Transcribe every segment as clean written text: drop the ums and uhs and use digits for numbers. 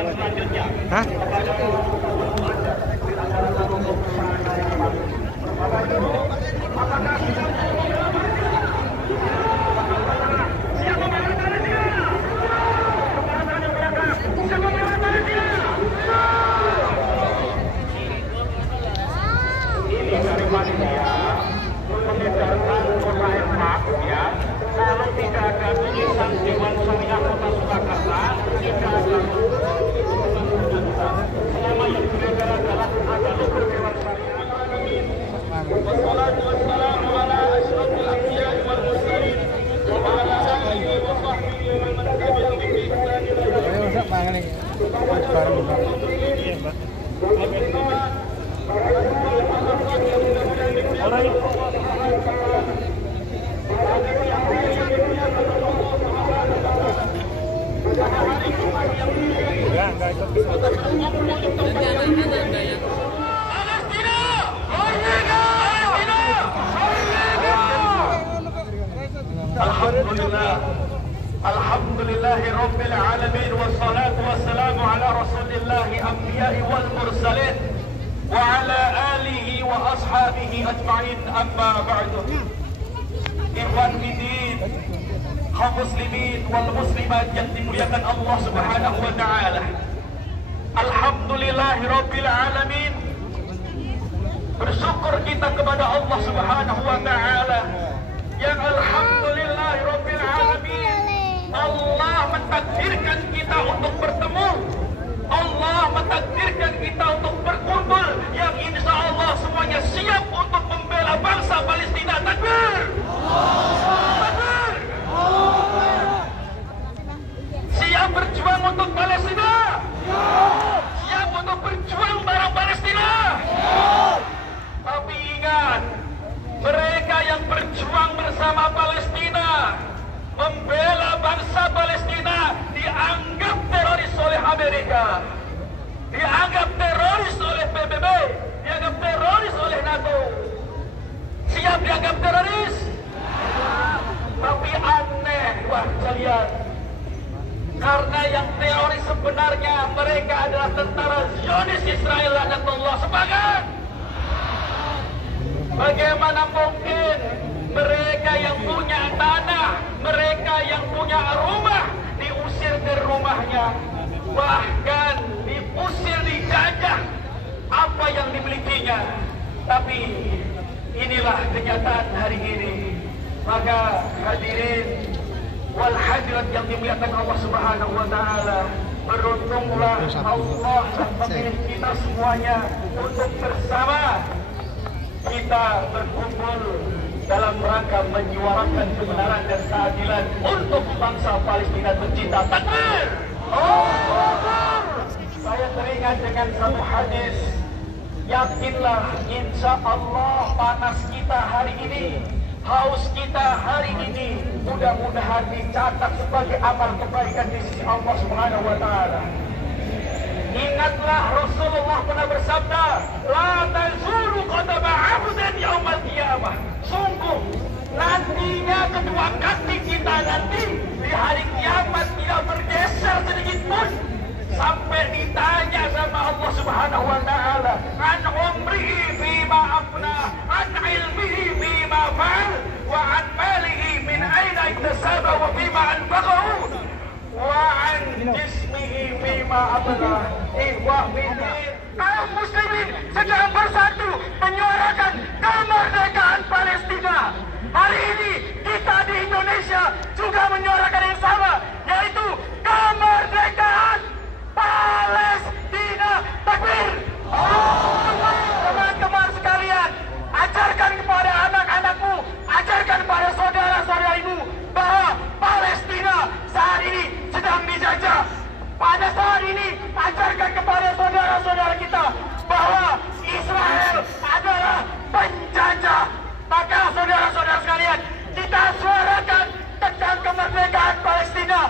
Hah? Ini dari panitia mengedarkan kota MH ya. Kalau tidak ada tulisan Dewan Syariah Kota Surakarta, tidak ada selama yang beredar adalah ada logo Dewan Syariah. Wassalatu wassalamu ala asyrafil anbiya'i wal mursalin wa ala alihi wa sahbihi wa man tabi'ahum bi ihsan ila yaumil Alhamdulillahi Rabbil Alamin wassalatu wassalamu ala rasulillahi anbiya'i wal mursalin wa ala alihi wa ashabihi ajma'in amma ba'du. Ikhwan fiddin, kaum muslimin wal muslimat yang dimuliakan Allah Subhanahu wa ta'ala. Alhamdulillahi Rabbil Alamin. Bersyukur kita kepada Allah Subhanahu wa ta'ala yang alhamdulillahi Rabbil Alamin. Allah mentakdirkan kita untuk bertemu. Allah mentakdirkan kita untuk berkumpul, yang insya Allah semuanya siap untuk membela bangsa Palestina. Takbir! Takbir! Siap berjuang untuk Palestina? Siap untuk berjuang bareng Palestina? Tapi ingat, mereka yang berjuang bersama Palestina, membela bangsa Palestina, dianggap teroris oleh Amerika, dianggap teroris oleh PBB, dianggap teroris oleh NATO. Siap dianggap teroris? Tapi aneh buat kalian, karena yang teroris sebenarnya mereka adalah tentara Zionis Israel laknatullah. Sepakat? Bagaimana mungkin mereka yang punya tanah, mereka yang punya rumah diusir dari rumahnya, bahkan diusir, dijajah apa yang dimilikinya. Tapi inilah kenyataan hari ini. Maka hadirin wal hadirat yang dimuliakan Allah Subhanahu wa ta'ala, beruntunglah Allah yang memilih kita semuanya untuk bersama kita berkumpul dalam rangka menyuarakan kebenaran dan keadilan untuk bangsa Palestina tercinta. Takbir! Saya teringat dengan satu hadis. Yakinlah, insya Allah panas kita hari ini, haus kita hari ini, mudah-mudahan dicatat sebagai amal kebaikan di sisi Allah Subhanahu wa ta'ala. Ingatlah Rasulullah pernah bersabda, la tazulu qadama 'abdin yaumal qiyamah. Sungguh nantinya kedua kaki kita nanti di hari kiamat tidak bergeser sedikit pun, sampai ditanya sama Allah Subhanahu wa ta'ala, an umrihi bima afna, an ilmihi bima fa'al, wa an malihi min aina iktasaba wa bima anfaqahu, wa an jismihi bima abla. Ikhwah fiddin, kaum muslimin sedang bersatu menyuarakan kemerdekaan Palestina. Hari ini kita di Indonesia juga menyuarakan yang sama, yaitu kemerdekaan Palestina. Takbir! Teman-teman sekalian, ajarkan kepada anak-anakmu, ajarkan kepada saudara-saudarimu bahwa Palestina saat ini sedang dijajah. Pada saat ini, ajarkan kepada saudara-saudara kita bahwa Israel adalah penjajah. Maka saudara-saudara sekalian, kita suarakan tentang kemerdekaan Palestina.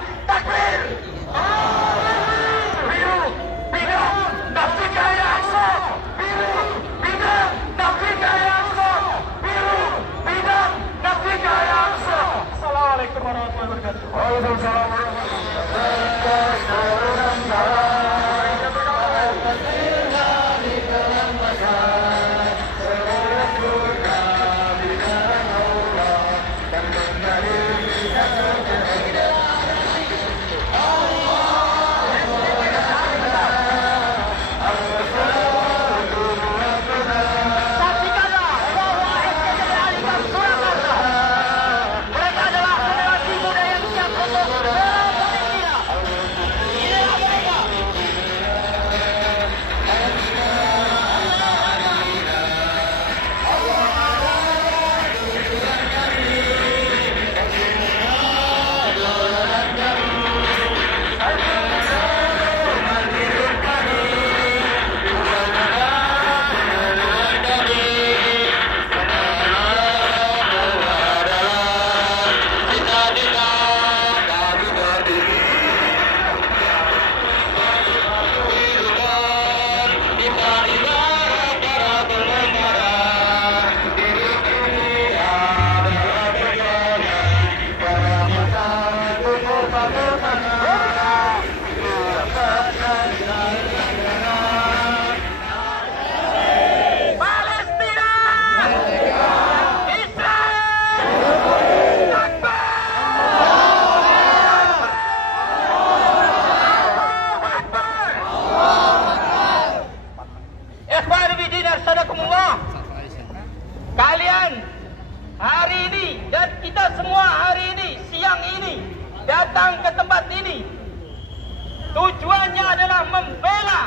Tujuannya adalah membela,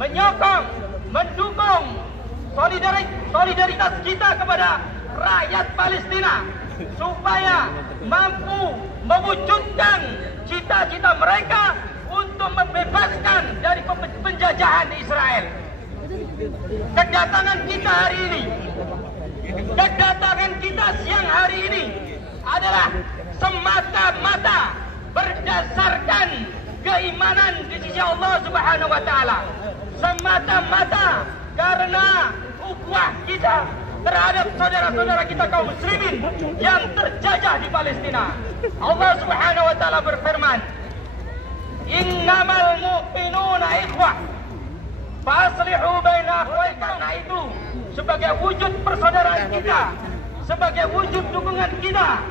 menyokong, mendukung solidaritas kita kepada rakyat Palestina supaya mampu mewujudkan cita-cita mereka untuk membebaskan dari penjajahan Israel. Kedatangan kita hari ini, kedatangan kita siang hari ini adalah semata-mata berdasarkan keimanan di sisi Allah Subhanahu wa taala. Semata-mata karena ukhuwah kita terhadap saudara-saudara kita kaum muslimin yang terjajah di Palestina. Allah Subhanahu wa taala berfirman, "Innamal mu'minuna ikhwah, faslihu baina akhwaikum." Karena itu sebagai wujud persaudaraan kita, sebagai wujud dukungan kita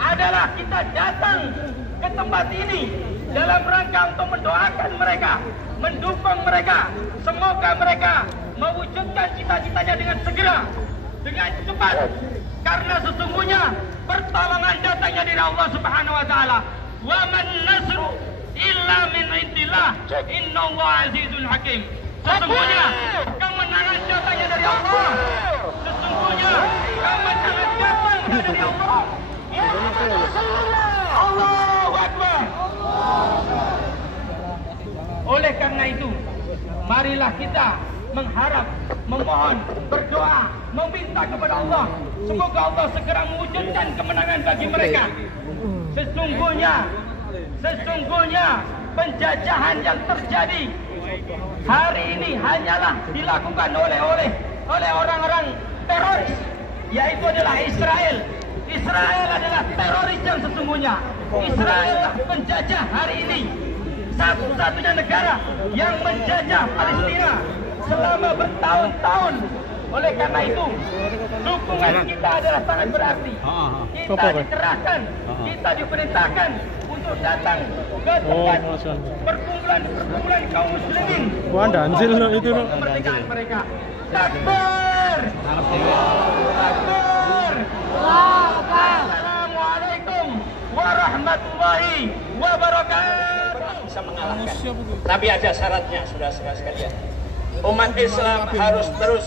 adalah kita datang ke tempat ini dalam rangka untuk mendoakan mereka, mendukung mereka. Semoga mereka mewujudkan cita-citanya dengan segera, dengan cepat, karena sesungguhnya pertolongan datangnya dari Allah Subhanahu wa taala. Wa man nasru illa min indillah, innallaha azizun hakim. Sesungguhnya kemenangan datangnya dari Allah. Sesungguhnya kemenangan datangnya dari Allah. Allahu Akbar. Oleh karena itu, marilah kita mengharap, memohon, berdoa, meminta kepada Allah. Semoga Allah segera mewujudkan kemenangan bagi mereka. Sesungguhnya penjajahan yang terjadi hari ini hanyalah dilakukan oleh orang-orang teroris, yaitu adalah Israel. Israel adalah teroris yang sesungguhnya. Israel adalah penjajah hari ini. Satu-satunya negara yang menjajah Palestina selama bertahun-tahun. Oleh karena itu, dukungan kita adalah sangat berarti. Kita dikerahkan, kita diperintahkan untuk datang ke tempat perkumpulan kaum muslimin untuk kemerdekaan mereka. Takbir! Takbir! Assalamualaikum warahmatullahi wabarakatuh. Bisa mengalahkan, tapi ada syaratnya, saudara-saudara sekalian. Umat Islam harus terus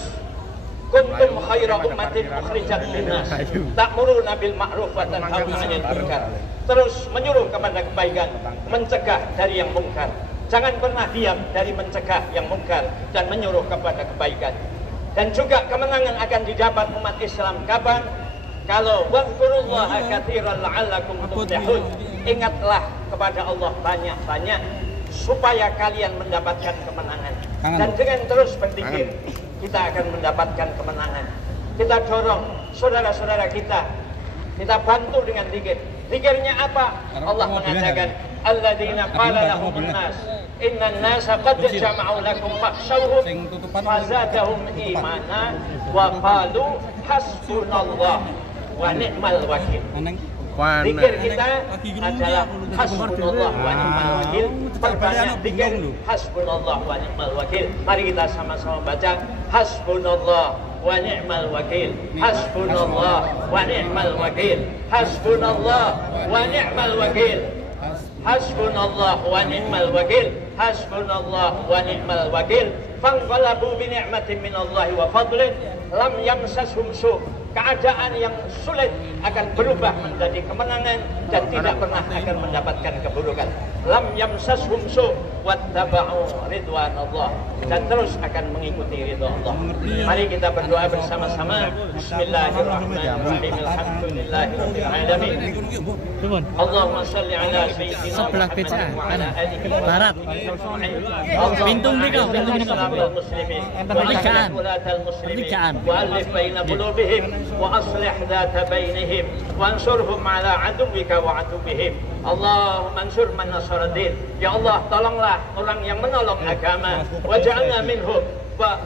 kuntum khaira ummatin ukhrijat linnas ta'muruna bil ma'ruf wa tanhauna 'anil munkar. Terus menyuruh kepada kebaikan, mencegah dari yang mungkar. Jangan pernah diam dari mencegah yang mungkar dan menyuruh kepada kebaikan. Dan juga kemenangan akan didapat umat Islam kapan? Kalau wadzkurullaha katsiran la'allakum tuflihun. Ingatlah kepada Allah banyak-banyak supaya kalian mendapatkan kemenangan. Dan dengan terus berpikir, kita akan mendapatkan kemenangan. Kita dorong saudara-saudara kita bantu dengan zikir. Zikirnya apa? Allah mengatakan, alladzina qala lahumun nas innan nasa qad jama'u lakum fakhshawhum fazadahum imana wa qalu hasbunallah wa ni'mal wakil. Zikir kita adalah hasbunallah wa ni'mal wakil. Perbanyak zikir hasbunallah wa ni'mal wakil. Mari kita sama-sama baca hasbunallah wa ni'mal wakil. Hasbunallah wa ni'mal wakil. Hasbunallah wa ni'mal wakil. Hasbunallah wa ni'mal wakil. Hasbunallah wa ni'mal wakil. Fanqalabu bi ni'matin minallahi wa fadlin lam yamsashum su'. Keadaan yang sulit akan berubah menjadi kemenangan dan tidak pernah akan mendapatkan keburukan. Lam yamsashum su' wattaba'u ridwanallah, dan terus akan mengikuti ridha Allah. Mari kita berdoa bersama-sama. Bismillahirrahmanirrahim. Alhamdulillahirabbil alamin. Allahumma shalli ala sayyidina sebelah beca kanan barat pintu mereka pertigaan wa'alif baina qulubihim wa aslih dhata bainihim wansurhum ala aduwwika wa aduwwihim. Allahumma ansur man nasara din. Ya Allah, tolonglah orang yang menolong agama. Waj'alna minhum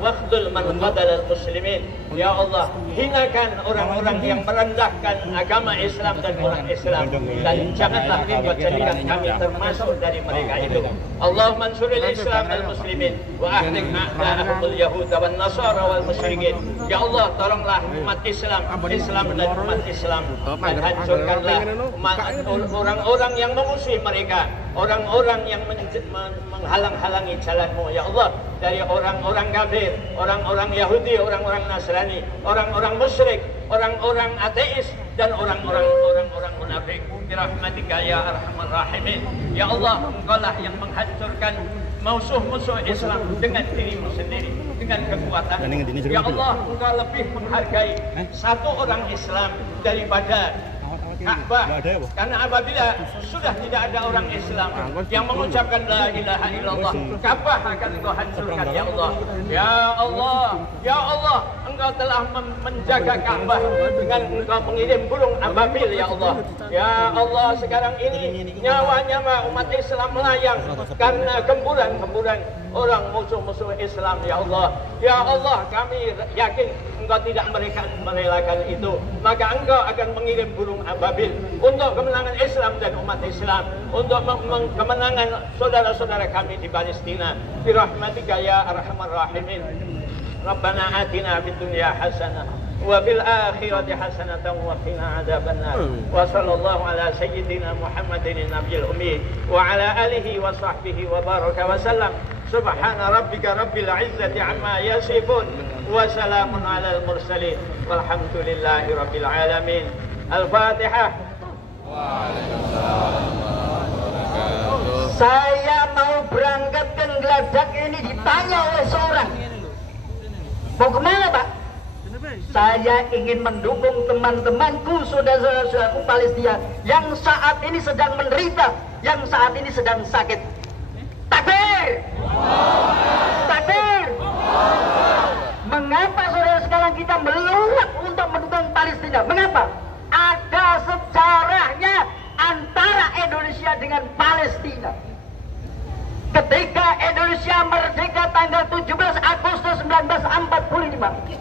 wakhdul man qadal muslimin. Ya Allah, hinakan orang-orang yang merendahkan agama Islam dan orang Islam, dan janganlah engkau jadikan kami termasuk dari mereka itu. Allahumma ansuril Islam wal muslimin wa ahlik a'da'ahumul yahud wan nasara wal musyrikin. Ya Allah, tolonglah umat Islam dan umat Islam, dan hancurkanlah orang-orang yang memusuhi mereka, orang-orang yang menghalang-halangi jalan-Mu ya Allah, dari orang-orang kafir, orang-orang Yahudi, orang-orang Nasrani, orang-orang musyrik, orang-orang ateis, dan orang-orang munafik. Birahmatika ya arhamar rahimin. Ya Allah, Engkaulah yang menghancurkan musuh-musuh Islam dengan dirimu sendiri, dengan kekuatan. Ya Allah, Engkau lebih menghargai satu orang Islam daripada Ka'bah. Karena apabila sudah tidak ada orang Islam yang mengucapkan la ilaha illallah, Ka'bah akan Engkau hancurkan ya Allah. Ya Allah, ya Allah, Engkau telah menjaga Ka'bah dengan Engkau mengirim burung ababil ya Allah. Ya Allah, sekarang ini nyawa-nyawa umat Islam melayang karena gemburan-gemburan orang musuh-musuh Islam ya Allah. Ya Allah, kami yakin Engkau tidak merelakan itu, maka Engkau akan mengirim burung ababil untuk kemenangan Islam dan umat Islam, untuk kemenangan saudara-saudara kami di Palestina. Birahmatika ya arhamar rahimin. Rabbana atina fid dunya hasanah wa fil akhirati hasanatan wa qina adzabannar. Wa sallallahu ala sayyidina Muhammadin nabiyil ummi wa ala alihi wa sahbihi wa baraka wa sallam. Subhana rabbika rabbil izzati amma yasifun wa salamun alal mursalin walhamdulillahi rabbil alamin. Al-Fatihah. Saya mau berangkat ke Geladak ini ditanya oleh seorang, mau kemana Pak? Saya ingin mendukung teman-temanku, saudara-saudaraku Palestina yang saat ini sedang menderita, yang saat ini sedang sakit. Takbir! Takbir! Mengapa saudara sekarang kita meluap untuk mendukung Palestina? Mengapa? Ada sejarahnya antara Indonesia dengan Palestina. Ketika Indonesia merdeka tanggal 17 Agustus 1945,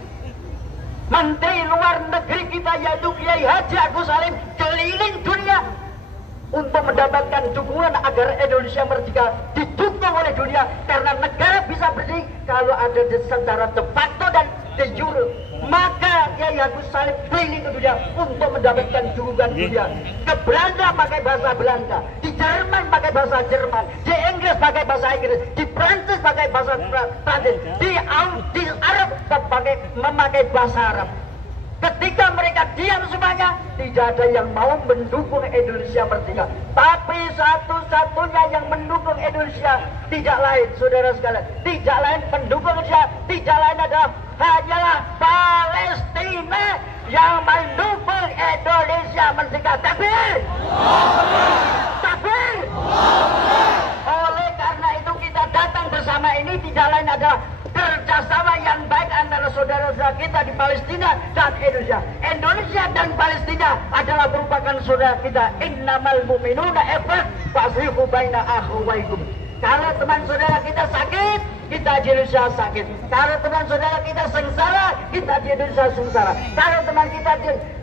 Menteri Luar Negeri kita yaitu Kiai Haji Agus Salim keliling dunia untuk mendapatkan dukungan agar Indonesia merdeka, didukung oleh dunia, karena negara bisa berdiri kalau ada secara de facto dan de jure. Maka Kiai Agus Salim keliling ke dunia untuk mendapatkan dukungan dunia. Ke Belanda pakai bahasa Belanda, di Jerman pakai bahasa Jerman, di Inggris pakai bahasa Inggris, di Prancis pakai bahasa Prancis, di Arab memakai bahasa Arab. Ketika mereka diam semuanya, tidak ada yang mau mendukung Indonesia merdeka. Tapi satu-satunya yang mendukung Indonesia tidak lain, saudara sekalian, tidak lain pendukung Indonesia, tidak lain adalah hanyalah Palestina yang mendukung Indonesia merdeka. Takbir! Takbir! Oleh karena itu kita datang bersama ini tidak lain adalah kerjasama yang baik antara saudara-saudara kita di Palestina dan Indonesia. Indonesia dan Palestina adalah merupakan saudara kita. Innamal mu'minuna ikhwah fa'aslihu baina akhawaykum. Kalau teman saudara kita sakit, kita di Indonesia sakit. Kalau teman saudara kita sengsara, kita di Indonesia sengsara. Kalau teman kita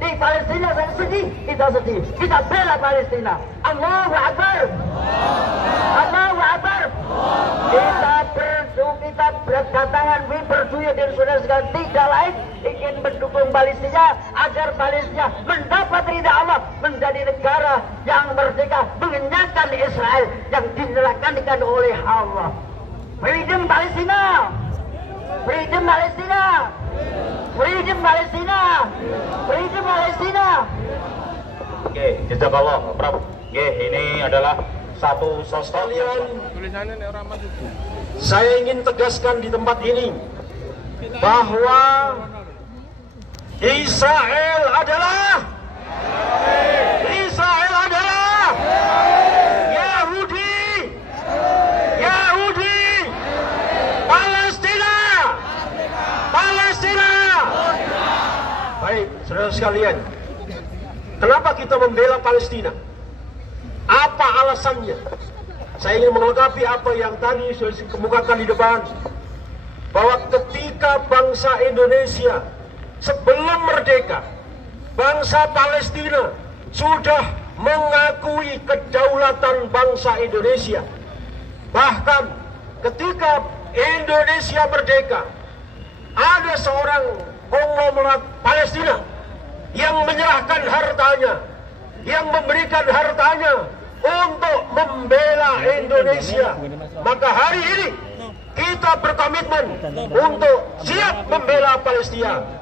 di Palestina sedih, kita sedih. Kita bela Palestina. Allahu Akbar. Allahu Akbar. Kita berdatangan berdua dari saudara sekalian tidak lain ingin mendukung Palestina agar Palestina mendapat ridha Allah, menjadi negara yang merdeka, mengenyangkan Israel yang dilakukan oleh Allah. Freedom Palestina, freedom Palestina, freedom Palestina, freedom Palestina. Oke, jazakallah, Prof. Oke, ini adalah satu sosok yang saya ingin tegaskan di tempat ini bahwa Israel adalah Yahudi, Palestina. Baik, saudara sekalian, kenapa kita membela Palestina? Apa alasannya? Saya ingin melengkapi apa yang tadi sudah dikemukakan di depan, bahwa ketika bangsa Indonesia sebelum merdeka, bangsa Palestina sudah mengakui kedaulatan bangsa Indonesia. Bahkan ketika Indonesia merdeka, ada seorang konglomerat Palestina yang menyerahkan hartanya, yang memberikan hartanya untuk membela Indonesia. Maka hari ini kita berkomitmen untuk siap membela Palestina.